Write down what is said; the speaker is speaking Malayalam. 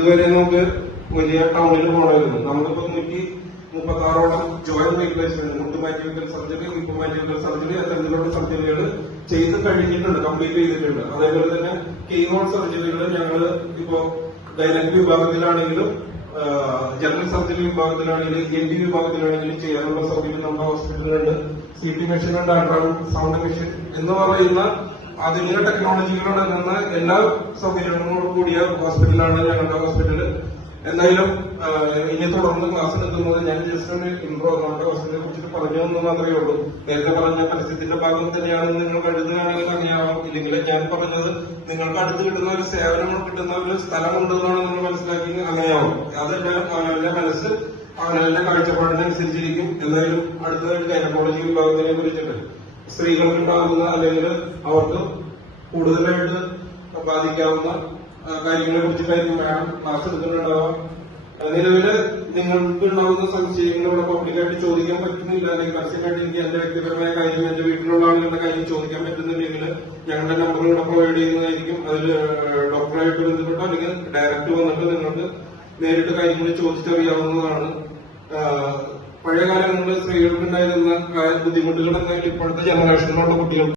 ഇതുവരെ നമുക്ക് വലിയ ടൗണിൽ പോകണമായിരുന്നു നമ്മളിപ്പോ നൂറ്റി മുപ്പത്തി ആറോളം ജോയിന്റ് റീപ്ലേസ്മെന്റ് മുട്ടുമാറ്റിക്കൽ സർജറി ഇപ്പമാറ്റിക്കൽ സർജറി അത്തരത്തിലുള്ള സർജറികൾ ചെയ്ത് കഴിഞ്ഞിട്ടുണ്ട് കംപ്ലീറ്റ് ചെയ്തിട്ടുണ്ട്. അതേപോലെ തന്നെ കീഹോൾ സർജറികൾ ഞങ്ങൾ ഇപ്പോ ഡയലക്ട് വിഭാഗത്തിലാണെങ്കിലും ജനറൽ സർജറി വിഭാഗത്തിലാണെങ്കിലും എൻ ഡി വിഭാഗത്തിലാണെങ്കിലും ചെയ്യാനുള്ള സൗകര്യം നമ്മുടെ ഹോസ്പിറ്റലിലുണ്ട് സി ടി മെഷീൻ ഉണ്ട് അൾട്രാസൗണ്ട് സൗണ്ട് മെഷീൻ എന്ന് പറയുന്ന ആധുനിക ടെക്നോളജികളോട് നിന്ന് എല്ലാ സൗകര്യങ്ങളോടും കൂടിയ ഹോസ്പിറ്റലാണ് ഞങ്ങളുടെ ഹോസ്പിറ്റൽ എന്തായാലും ഇനി തുടർന്ന് ക്ലാസ് എടുക്കുന്നത് ഞാൻ ജസ്റ്റ് ഒരു ഇൻട്രോ നമ്മുടെ ഹോസ്പിറ്റലിനെ കുറിച്ചിട്ട് പറഞ്ഞു എന്ന് മാത്രമേ ഉള്ളൂ. നേരത്തെ പറഞ്ഞ പരസ്യത്തിന്റെ ഭാഗം തന്നെയാണ് നിങ്ങൾ കഴുതുകയാണെങ്കിൽ അറിയാവാം ഇല്ലെങ്കിൽ ഞാൻ പറഞ്ഞത് നിങ്ങൾക്ക് അടുത്ത് കിട്ടുന്ന ഒരു സേവനം കിട്ടുന്ന ഒരു സ്ഥലമുണ്ട് എന്നാണ് നിങ്ങൾ മനസ്സിലാക്കി അങ്ങനെയാവും അതെല്ലാം അവനവന്റെ മനസ്സ് അവനവന്റെ കാഴ്ചപ്പാടിനനുസരിച്ചിരിക്കും. എന്തായാലും അടുത്ത ഗൈനക്കോളജി വിഭാഗത്തിനെ കുറിച്ചിട്ട്. സ്ത്രീകൾക്കുണ്ടാകുന്ന അല്ലെങ്കിൽ അവർക്ക് കൂടുതലായിട്ട് ബാധിക്കാവുന്ന കാര്യങ്ങളെ കുറിച്ചിട്ടായിരിക്കും പറയാം ക്ലാസ് എടുക്കുന്നുണ്ടാവാം. നിലവിൽ നിങ്ങൾക്ക് ഉണ്ടാകുന്ന സംശയങ്ങൾ ഇവിടെ പബ്ലിക്കായിട്ട് ചോദിക്കാൻ പറ്റുന്നില്ല. അല്ലെങ്കിൽ പരസ്യമായിട്ട് എനിക്ക് എന്റെ വ്യക്തിപരമായ കാര്യം എന്റെ വീട്ടിലുള്ള ആളുകളുടെ കാര്യം ചോദിക്കാൻ പറ്റുന്നില്ലെങ്കിൽ ഞങ്ങളുടെ നമ്പർ ഇവിടെ പ്രൊവൈഡ് ചെയ്യുന്നതായിരിക്കും. അതിൽ ഡോക്ടറായിട്ട് ബന്ധപ്പെട്ടോ അല്ലെങ്കിൽ ഡയറക്റ്റ് വന്നിട്ട് നിങ്ങൾക്ക് നേരിട്ട് കാര്യങ്ങൾ ചോദിച്ചറിയാവുന്നതാണ്. പഴയ കാലങ്ങളിൽ സ്ത്രീകൾക്ക് ഉണ്ടായിരുന്ന ബുദ്ധിമുട്ടുകൾ എന്തായാലും ഇപ്പോഴത്തെ ജനറേഷനിലുള്ള കുട്ടികൾ